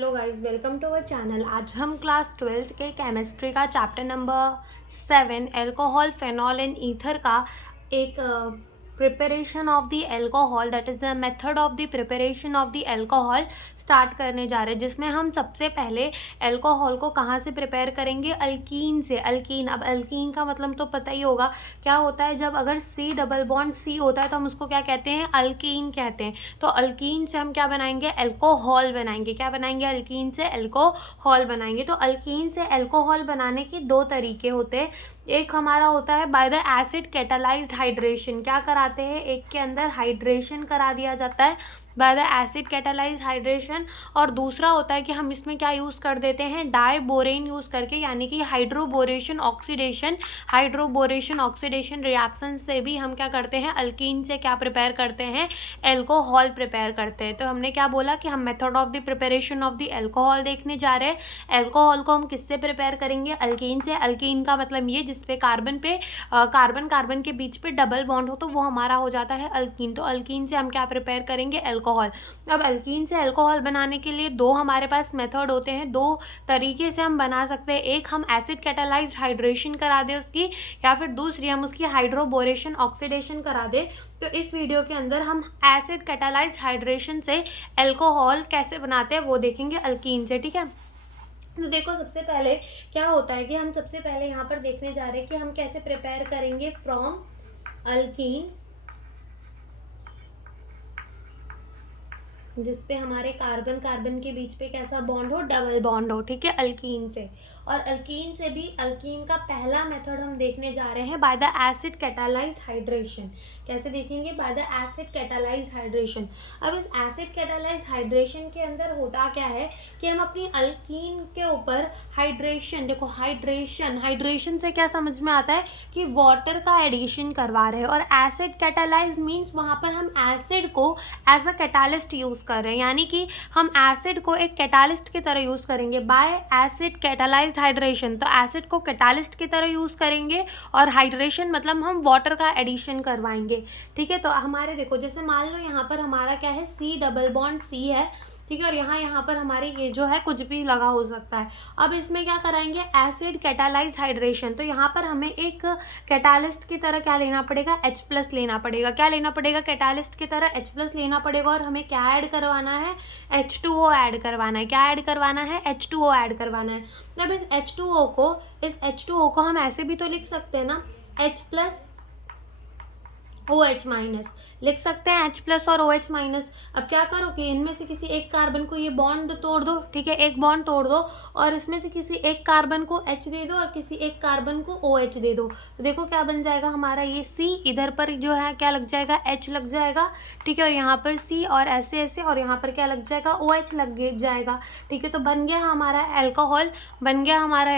Hello guys, welcome to our channel. आज हम class 12th के केमिस्ट्री का chapter number 7 alcohol, phenol and ether का एक preparation of the alcohol, that is the method of the preparation of the alcohol start करने जा रहे हैं, जिसमें हम सबसे पहले अल्कोहल को कहाँ से प्रिपेयर करेंगे? अल्कीन से। अल्कीन, अब अल्कीन का मतलब तो पता ही होगा क्या होता है। जब अगर सी डबल बॉन्ड सी होता है तो हम उसको क्या कहते हैं? अल्कीन कहते हैं। तो अल्कीन से हम क्या बनाएंगे? अल्कोहल बनाएंगे। क्या बनाएंगे? अल्कीन से अल्कोहल बनाएंगे। तो अल्कीन से अल्कोहल बनाने के दो तरीके होते हैं। एक हमारा होता है by the acid catalysed hydration. क्या कराते हैं? एक के अंदर हाइड्रेशन करा दिया जाता है by the acid catalysed hydration, और दूसरा होता है कि हम इसमें क्या यूज़ कर देते हैं? डाइबोरेन यूज़ करके, यानी कि hydroboration oxidation. Hydroboration oxidation reaction से भी हम क्या करते हैं? अल्कीन से क्या प्रिपेयर करते हैं? एल्कोहल प्रिपेयर करते हैं। तो हमने क्या बोला कि हम method of the preparation of the alcohol देखने जा रहे हैं। एल्कोहल को हम किससे प्रिपेयर करेंगे? अल्कीन से। अल्कीन का मतलब ये जिसपे कार्बन कार्बन के बीच पे डबल बॉन्ड हो तो वो हमारा हो जाता है अल्कीन। तो अल्कीन से हम क्या प्रिपेयर करेंगे? अल्कोहल। अब अल्कीन से अल्कोहल बनाने के लिए दो हमारे पास मेथड होते हैं, दो तरीके से हम बना सकते हैं। एक हम एसिड कैटालाइज्ड हाइड्रेशन करा दें उसकी, या फिर दूसरी हम उसकी हाइड्रोबोरेशन ऑक्सीडेशन करा दें। तो इस वीडियो के अंदर हम एसिड कैटालाइज्ड हाइड्रेशन से अल्कोहल कैसे बनाते हैं वो देखेंगे अल्कीन से, ठीक है। तो देखो, सबसे पहले क्या होता है कि हम सबसे पहले यहाँ पर देखने जा रहे हैं कि हम कैसे प्रिपेयर करेंगे फ्रॉम अल्कीन, जिसपे हमारे कार्बन कार्बन के बीच पे कैसा बॉन्ड हो? डबल बॉन्ड हो, ठीक है, अल्कीन से। और अल्कीन से भी अल्कीन का पहला मेथड हम देखने जा रहे हैं by the acid catalysed hydration. कैसे देखेंगे? By the acid catalysed hydration. अब इस एसिड कैटालाइज्ड हाइड्रेशन के अंदर होता क्या है कि हम अपनी अल्कीन के ऊपर हाइड्रेशन, देखो हाइड्रेशन से क्या समझ में आता है कि वाटर का एडिशन करवा रहे हैं। और एसिड कैटालाइज्ड मीन्स वहाँ पर हम एसिड को एज अ कैटालिस्ट यूज़ कर रहे हैं, यानी कि हम एसिड को एक कैटालिस्ट की तरह यूज़ करेंगे बाय एसिड कैटालाइज्ड हाइड्रेशन। तो एसिड को कैटालिस्ट की तरह यूज़ करेंगे और हाइड्रेशन मतलब हम वाटर का एडिशन करवाएंगे, ठीक है। तो हमारे देखो, जैसे मान लो यहाँ पर हमारा क्या है? सी डबल बॉन्ड सी है, ठीक है, और यहाँ पर हमारे ये जो है कुछ भी लगा हो सकता है। अब इसमें क्या कराएंगे? Acid catalysed hydration. तो यहाँ पर हमें एक कैटालिस्ट की तरह क्या लेना पड़ेगा? H+ लेना पड़ेगा। क्या लेना पड़ेगा? कैटालिस्ट की तरह H+ लेना पड़ेगा। और हमें क्या ऐड करवाना है? H2O ऐड करवाना है। क्या ऐड करवाना है? H2O ऐड करवाना है। अब इस H2O को हम ऐसे भी तो लिख सकते हैं ना, H+ OH- लिख सकते हैं, H+ और OH-। अब क्या करो कि इनमें से किसी एक कार्बन को ये बॉन्ड तोड़ दो, ठीक है, एक बॉन्ड तोड़ दो, और इसमें से किसी एक कार्बन को H दे दो और किसी एक कार्बन को OH दे दो। तो देखो क्या बन जाएगा हमारा? ये C, इधर पर जो है क्या लग जाएगा? H लग जाएगा, ठीक है, और यहाँ पर C, और ऐसे ऐसे, और यहाँ पर क्या लग जाएगा? OH लग जाएगा, ठीक है। तो बन गया हमारा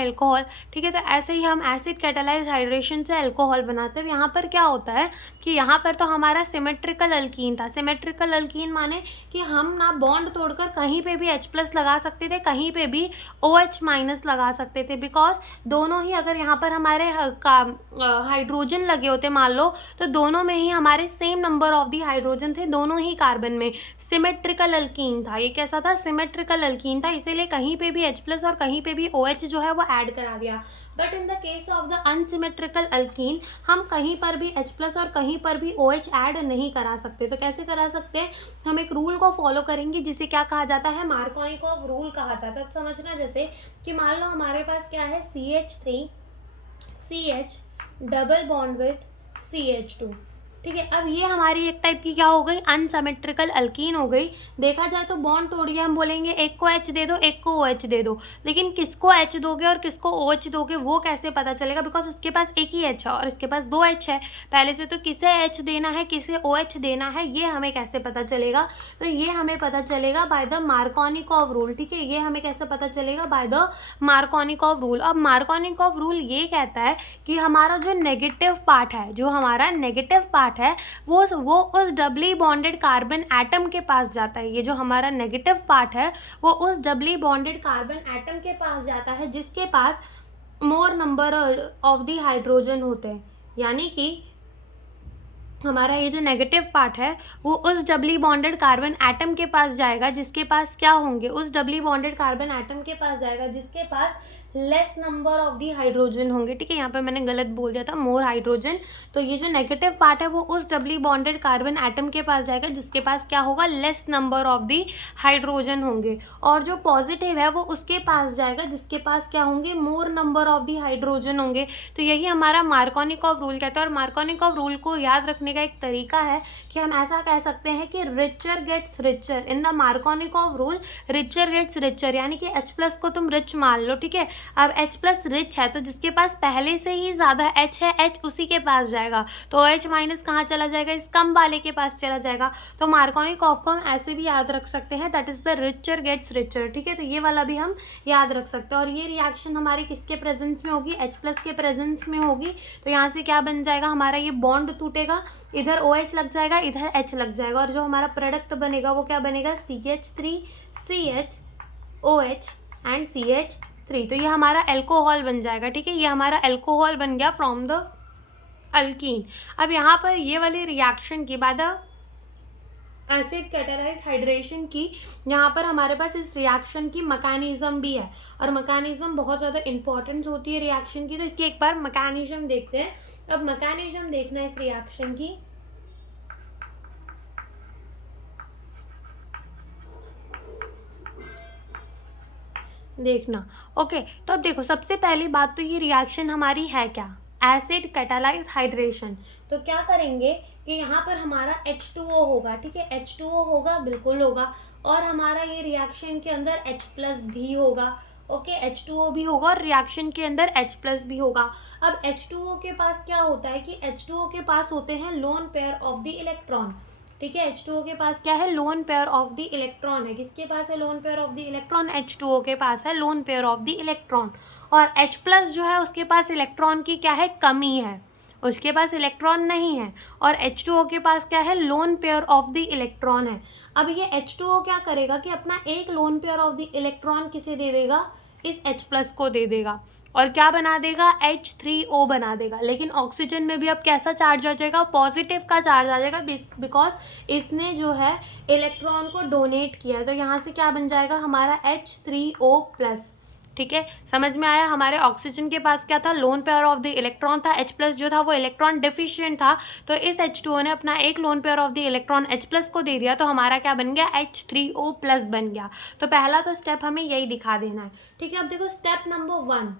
अल्कोहल, ठीक है। तो ऐसे ही हम एसिड कैटालाइज्ड हाइड्रेशन से अल्कोहल बनाते हैं। यहाँ पर क्या होता है कि यहाँ पर तो हमारा सिमेट्रिकल अल्कीन था। सिमेट्रिकल अल्कीन माने कि हम ना बॉन्ड तोड़कर कहीं पे भी H+ लगा सकते थे, कहीं पे भी OH- लगा सकते थे, बिकॉज दोनों ही, अगर यहाँ पर हमारे हाइड्रोजन लगे होते मान लो, तो दोनों में ही हमारे same number of the hydrogen थे, दोनों ही कार्बन में। सिमेट्रिकल अल्कीन था ये। कैसा था? सिमेट्रिकल अल्कीन था, इसीलिए कहीं पे भी H+ और कहीं पे भी OH जो है वो ऐड करा दिया। But in the case of the unsymmetrical alkyne हम कहीं पर भी H+ और कहीं पर भी OH ऐड नहीं करा सकते। तो कैसे करा सकते हैं? हम एक रूल को फॉलो करेंगे जिसे क्या कहा जाता है? मार्कोनिकॉव रूल कहा जाता है। तो समझना, जैसे कि मान लो हमारे पास क्या है? CH3 CH double bond with CH2, ठीक है। अब ये हमारी एक टाइप की क्या हो गई? अनसिमेट्रिकल अल्कीन हो गई। देखा जाए तो बॉन्ड तोड़िए, हम बोलेंगे एक को H दे दो, एक को OH दे दो, लेकिन किसको H दोगे और किसको OH दोगे वो कैसे पता चलेगा? बिकॉज इसके पास एक ही H है और इसके पास 2 H है पहले से। तो किसे H देना है, किसे OH देना है, ये हमें कैसे पता चलेगा? तो ये हमें पता चलेगा बाय द मार्कोनिकॉव रूल, ठीक है। ये हमें कैसे पता चलेगा? By the Markovnikov rule. अब मार्कोनिकॉव रूल ये कहता है कि हमारा जो नेगेटिव पार्ट है, वो उस डबली बॉन्डेड कार्बन एटम के पास जाता है। ये जो हमारा नेगेटिव पार्ट है वो उस डबली बॉन्डेड कार्बन एटम के पास जाता है जिसके पास more number of the hydrogen होते हैं, यानी कि हमारा ये जो नेगेटिव पार्ट है वो उस डबली बॉन्डेड कार्बन एटम के पास जाएगा जिसके पास क्या होंगे, उस डबली बॉन्डेड कार्बन एटम के पास जाएगा जिसके पास less number of the hydrogen होंगे। ठीक है, यहाँ पे मैंने गलत बोल दिया था, मोर हाइड्रोजन। तो ये जो नेगेटिव पार्ट है वो उस डबली बॉन्डेड कार्बन एटम के पास जाएगा जिसके पास क्या होगा, less number of the hydrogen होंगे। और जो पॉजिटिव है वो उसके पास जाएगा जिसके पास क्या होंगे, मोर नंबर ऑफ दी हाइड्रोजन होंगे। तो यही हमारा मार्कोनिकॉव रूल कहता है। और मार्कोनिकॉव रूल को याद रखने का एक तरीका है कि हम ऐसा कह सकते हैं कि richer gets richer in the Markovnikov rule, richer gets richer, यानी कि H+ को तुम रिच मान लो। ठीक है, अब H+ रिच है तो जिसके पास पहले से ही ज़्यादा H है, H उसी के पास जाएगा। तो OH- कहाँ चला जाएगा, इस कम वाले के पास चला जाएगा। तो मार्कोनिकॉव को हम ऐसे भी याद रख सकते हैं, that is the richer gets richer. ठीक है, तो ये वाला भी हम याद रख सकते हैं। और ये रिएक्शन हमारे किसके प्रेजेंस में होगी, H+ के प्रेजेंस में होगी। तो यहाँ से क्या बन जाएगा, हमारा ये बॉन्ड टूटेगा, इधर OH लग जाएगा, इधर H लग जाएगा, और जो हमारा प्रोडक्ट बनेगा वो क्या बनेगा, CH3 CH OH and CH3। तो ये हमारा एल्कोहल बन जाएगा। ठीक है, ये हमारा एल्कोहल बन गया फ्रॉम द अल्कीन। अब यहाँ पर ये वाली रिएक्शन की बाद एसिड कैटालाइज हाइड्रेशन की, यहाँ पर हमारे पास इस रिएक्शन की मैकेनिज्म भी है, और मैकेनिज्म बहुत ज़्यादा इंपॉर्टेंट होती है रिएक्शन की। तो इसकी एक बार मैकेनिज्म देखते हैं। अब मैकेनिज्म देखना है इस रिएक्शन की। देखना ओके। तो अब देखो, सबसे पहली बात तो ये रिएक्शन हमारी है क्या, एसिड कैटालाइज हाइड्रेशन। तो क्या करेंगे कि यहाँ पर हमारा H2O होगा। ठीक है, H2O होगा, बिल्कुल होगा, और हमारा ये रिएक्शन के अंदर H+ भी होगा। ओके, H2O भी होगा और रिएक्शन के अंदर H+ भी होगा। अब H2O के पास क्या होता है कि H2O के पास होते हैं loan pair of the electron. ठीक है, H2O के पास क्या है, lone pair of the electron है। किसके पास है lone pair of the electron, H2O के पास है lone pair of the electron. और H+ जो है उसके पास इलेक्ट्रॉन की क्या है, कमी है, उसके पास इलेक्ट्रॉन नहीं है। और H2O के पास क्या है, lone pair of the electron है। अब ये H2O क्या करेगा कि अपना एक loan pair of the electron किसे दे देगा, इस H+ को दे देगा, और क्या बना देगा, H3O बना देगा। लेकिन ऑक्सीजन में भी अब कैसा चार्ज आ जाएगा, पॉजिटिव का चार्ज आ जाएगा, बिकॉज इसने जो है इलेक्ट्रॉन को डोनेट किया। तो यहाँ से क्या बन जाएगा हमारा H3O+। ठीक है, समझ में आया। हमारे ऑक्सीजन के पास क्या था, lone pair of the electron था, H+ जो था वो इलेक्ट्रॉन डिफिशिएंट था। तो इस H2O ने अपना एक loan pair of the electron H+ को दे दिया, तो हमारा क्या बन गया, H3O+ बन गया। तो पहला तो स्टेप हमें यही दिखा देना है। ठीक है, अब देखो स्टेप नंबर 1,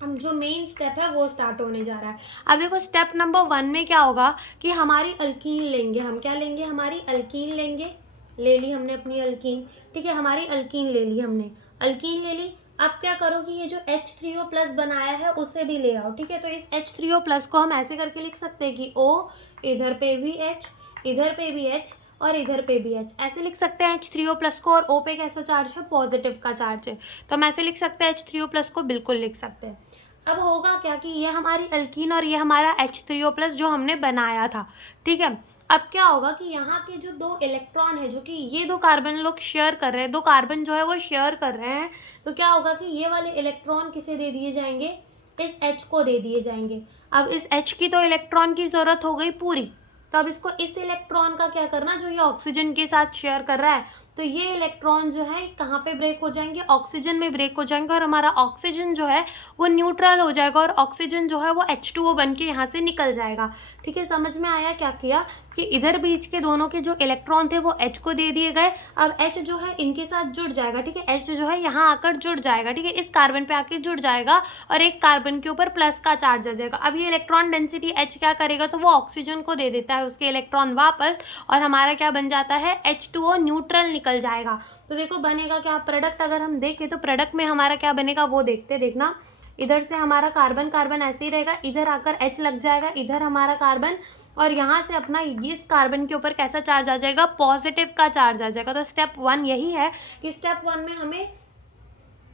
हम जो मेन स्टेप है वो स्टार्ट होने जा रहा है। अब देखो स्टेप नंबर 1 में क्या होगा कि हमारी अल्कीन लेंगे, हम क्या लेंगे, हमारी अल्कीन लेंगे। ले ली हमने अपनी अल्कीन। ठीक है, हमारी अल्कीन ले ली हमने, अल्कीन ले ली। अब क्या करो कि ये जो H3O+ बनाया है उसे भी ले आओ। ठीक है, तो इस H3O+ को हम ऐसे करके लिख सकते हैं कि O, इधर पे भी H, इधर पे भी H, और इधर पे भी H, ऐसे लिख सकते हैं H3O+ को। और O पे कैसा चार्ज है, पॉजिटिव का चार्ज है, तो हम ऐसे लिख सकते हैं H3O+ को, बिल्कुल लिख सकते हैं। अब होगा क्या कि ये हमारी अल्कीन और ये हमारा H3O+ जो हमने बनाया था। ठीक है, अब क्या होगा कि यहाँ के जो दो इलेक्ट्रॉन है, जो कि ये दो कार्बन लोग शेयर कर रहे हैं, दो कार्बन जो है वो शेयर कर रहे हैं, तो क्या होगा कि ये वाले इलेक्ट्रॉन किसे दे दिए जाएंगे, इस H को दे दिए जाएंगे। अब इस H की तो इलेक्ट्रॉन की ज़रूरत हो गई पूरी, तो अब इसको इस इलेक्ट्रॉन का क्या करना, जो ये ऑक्सीजन के साथ शेयर कर रहा है, तो ये इलेक्ट्रॉन जो है कहाँ पे ब्रेक हो जाएंगे, ऑक्सीजन में ब्रेक हो जाएंगे, और हमारा ऑक्सीजन जो है वो न्यूट्रल हो जाएगा, और ऑक्सीजन जो है वो H2O बन के यहाँ से निकल जाएगा। ठीक है, समझ में आया क्या किया कि इधर बीच के दोनों के जो इलेक्ट्रॉन थे वो H को दे दिए गए। अब H जो है इनके साथ जुड़ जाएगा। ठीक है, H जो है यहाँ आकर जुड़ जाएगा। ठीक है, इस कार्बन पे आके जुड़ जाएगा, और एक कार्बन के ऊपर प्लस का चार्ज आ जाएगा। अब ये इलेक्ट्रॉन डेंसिटी H क्या करेगा, तो वो ऑक्सीजन को दे देता है उसके इलेक्ट्रॉन वापस, और हमारा क्या बन जाता है, H2O न्यूट्रल निकल जाएगा। तो देखो बनेगा क्या प्रोडक्ट, अगर हम देखें तो प्रोडक्ट में हमारा क्या बनेगा वो देखना। इधर से हमारा कार्बन कार्बन ऐसे ही रहेगा, इधर आकर H लग जाएगा, इधर हमारा कार्बन, और यहाँ से अपना इस कार्बन के ऊपर कैसा चार्ज आ जाएगा, पॉजिटिव का चार्ज आ जाएगा। तो स्टेप 1 यही है कि स्टेप 1 में हमें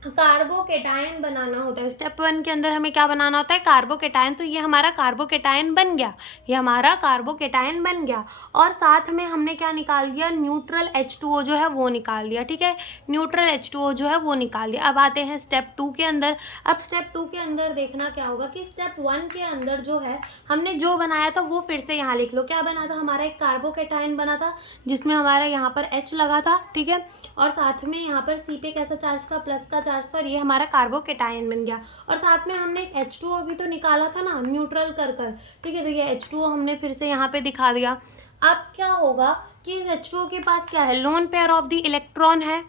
कार्बोकेटायन बनाना होता है। स्टेप 1 के अंदर हमें क्या बनाना होता है, कार्बोकेटायन। तो ये हमारा कार्बोकेटायन बन गया, ये हमारा कार्बोकेटायन बन गया। और साथ में हमने क्या निकाल दिया, न्यूट्रल H2O जो है वो निकाल दिया, ठीक है, न्यूट्रल H2O जो है वो निकाल दिया। अब आते हैं स्टेप 2 के अंदर। अब स्टेप 2 के अंदर देखना क्या होगा कि स्टेप 1 के अंदर जो है हमने जो बनाया था वो फिर से यहाँ लिख लो। क्या बना था, हमारा एक कार्बोकेटायन बना था जिसमें हमारा यहाँ पर H लगा था, ठीक है, और साथ में यहाँ पर C पे कैसा चार्ज था, प्लस का चार्ज था, और ये हमारा कार्बोकेटायन बन गया। और साथ में हमने एक H2O भी तो निकाला था ना, न्यूट्रल कर कर, ठीक है, तो ये H2O हमने फिर से यहाँ पे दिखा दिया। अब क्या होगा कि इस H2O के पास क्या है, lone pair of the electron है,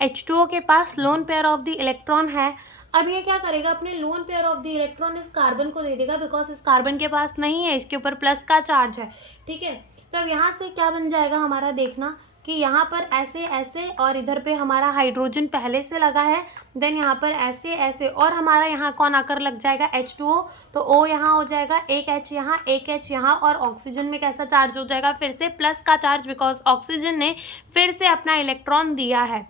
H2O के पास lone pair of the electron है। अब ये क्या करेगा, अपने lone pair of the electron इस कार्बन को दे देगा, बिकॉज इस कार्बन के पास नहीं है, इसके ऊपर प्लस का चार्ज है, ठीक है। तो अब यहाँ से क्या बन जाएगा हमारा, देखना कि यहाँ पर ऐसे ऐसे, और इधर पे हमारा हाइड्रोजन पहले से लगा है, देन यहाँ पर ऐसे ऐसे, और हमारा यहाँ कौन आकर लग जाएगा, H2O। तो O यहाँ हो जाएगा, एक H यहाँ, एक H यहाँ, और ऑक्सीजन में कैसा चार्ज हो जाएगा, फिर से प्लस का चार्ज, बिकॉज ऑक्सीजन ने फिर से अपना इलेक्ट्रॉन दिया है।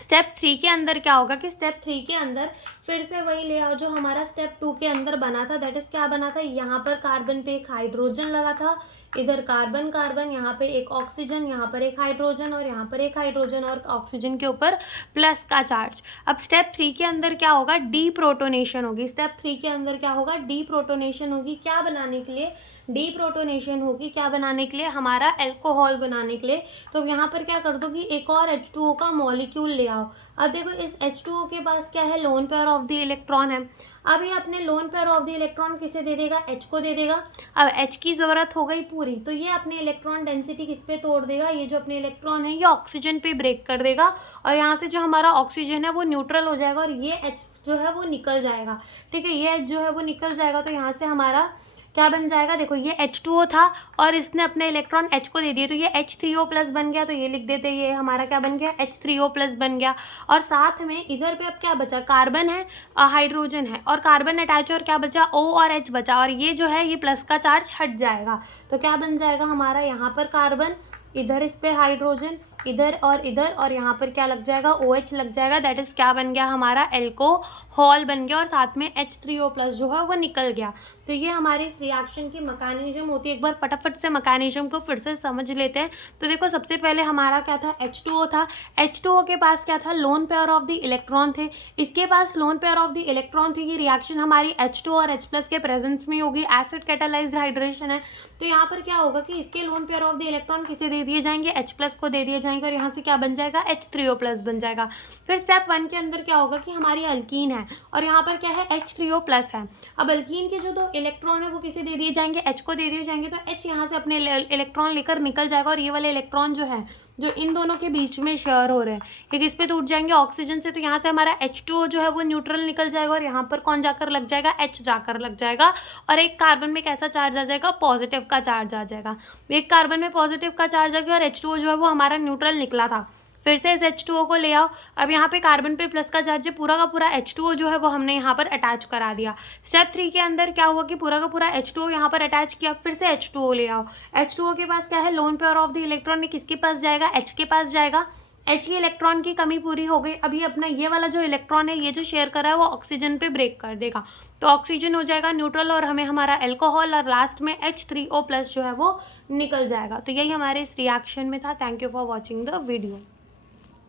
स्टेप 3 के अंदर क्या होगा कि स्टेप 3 के अंदर फिर से वही ले आओ जो हमारा स्टेप 2 के अंदर बना था। दैट इज क्या बना था, यहाँ पर कार्बन पे एक हाइड्रोजन लगा था, इधर कार्बन कार्बन, यहाँ पे एक ऑक्सीजन, यहाँ पर एक हाइड्रोजन, और यहाँ पर एक हाइड्रोजन, और ऑक्सीजन के ऊपर प्लस का चार्ज। अब स्टेप 3 के अंदर क्या होगा, डी प्रोटोनेशन होगी। स्टेप 3 के अंदर क्या होगा, डी प्रोटोनेशन होगी। क्या बनाने के लिए, डी प्रोटोनेशन होगी, क्या बनाने के लिए, हमारा अल्कोहल बनाने के लिए। तो यहाँ पर क्या कर दो कि एक और H2O का मॉलिक्यूल ले आओ। अब देखो इस H2O के पास क्या है, lone pair of the electron है। अब ये अपने lone pair of the electron किसे दे देगा, H को दे देगा। अब H की ज़रूरत हो गई पूरी, तो ये अपने इलेक्ट्रॉन डेंसिटी किस पे तोड़ देगा, ये जो अपने इलेक्ट्रॉन है ये ऑक्सीजन पे ब्रेक कर देगा, और यहाँ से जो हमारा ऑक्सीजन है वो न्यूट्रल हो जाएगा, और ये H जो है वो निकल जाएगा, ठीक है, ये H जो है वो निकल जाएगा। तो यहाँ से हमारा क्या बन जाएगा, देखो ये H2O था और इसने अपने इलेक्ट्रॉन H को दे दिए, तो ये H3O प्लस बन गया। तो ये लिख देते, ये हमारा क्या बन गया, H3O प्लस बन गया। और साथ में इधर पे अब क्या बचा, कार्बन है, हाइड्रोजन है, और कार्बन अटैच, और क्या बचा, O और H बचा, और ये जो है ये प्लस का चार्ज हट जाएगा। तो क्या बन जाएगा हमारा, यहाँ पर कार्बन, इधर इस पे हाइड्रोजन, इधर और यहाँ पर क्या लग जाएगा, OH लग जाएगा। दैट इज़ क्या बन गया हमारा, एल्कोहल बन गया, और साथ में H3O प्लस जो है वो निकल गया। तो ये हमारी इस रिएक्शन की मैकेनिज्म होती है। एक बार फटाफट से मैकेनिज्म को फिर से समझ लेते हैं। तो देखो सबसे पहले हमारा क्या था, H2O था। H2O के पास क्या था, lone pair of the electron थे, इसके पास lone pair of the electron थे। ये रिएक्शन हमारी H2O और H प्लस के प्रेजेंस में होगी, एसिड कैटालाइज्ड हाइड्रेशन है। तो यहाँ पर क्या होगा कि इसके loan pair of the electron किसे दे दिए जाएंगे, H प्लस को दे दिए जाएंगे, और यहाँ से क्या बन जाएगा, H3O प्लस बन जाएगा। फिर स्टेप 1 के अंदर क्या होगा कि हमारी अल्कीन है, और यहाँ पर क्या है, H3O प्लस है। अब अल्कीन के जो दो इलेक्ट्रॉन है वो किसे दे दिए जाएंगे, H को दे दिए जाएंगे। तो H यहाँ से अपने इलेक्ट्रॉन लेकर निकल जाएगा, और ये वाले इलेक्ट्रॉन जो है जो इन दोनों के बीच में शेयर हो रहे हैं, ये किस पे टूट जाएंगे, ऑक्सीजन से। तो यहाँ से हमारा H2O जो है वो न्यूट्रल निकल जाएगा, और यहाँ पर कौन जाकर लग जाएगा, H जाकर लग जाएगा, और एक कार्बन में कैसा चार्ज आ जाएगा, पॉजिटिव का चार्ज आ जाएगा। एक कार्बन में पॉजिटिव का चार्ज आ गया, और H2O जो है वो हमारा न्यूट्रल निकला था। फिर से इस H2O को ले आओ। अब यहाँ पे कार्बन पे प्लस का चार्ज है, पूरा का पूरा H2O जो है वो हमने यहाँ पर अटैच करा दिया। स्टेप 3 के अंदर क्या हुआ कि पूरा का पूरा H2O यहाँ पर अटैच किया। फिर से H2O ले आओ। H2O के पास क्या है, lone pair of the electron किसके पास जाएगा, H के पास जाएगा। H की इलेक्ट्रॉन की कमी पूरी हो गई। अभी अपना ये वाला जो इलेक्ट्रॉन है, ये जो शेयर कर रहा है वो ऑक्सीजन पे ब्रेक कर देगा, तो ऑक्सीजन हो जाएगा न्यूट्रल, और हमें हमारा अल्कोहल और लास्ट में H3O प्लस जो है वो निकल जाएगा। तो यही हमारे इस रिएक्शन में था। Thank you for watching the video.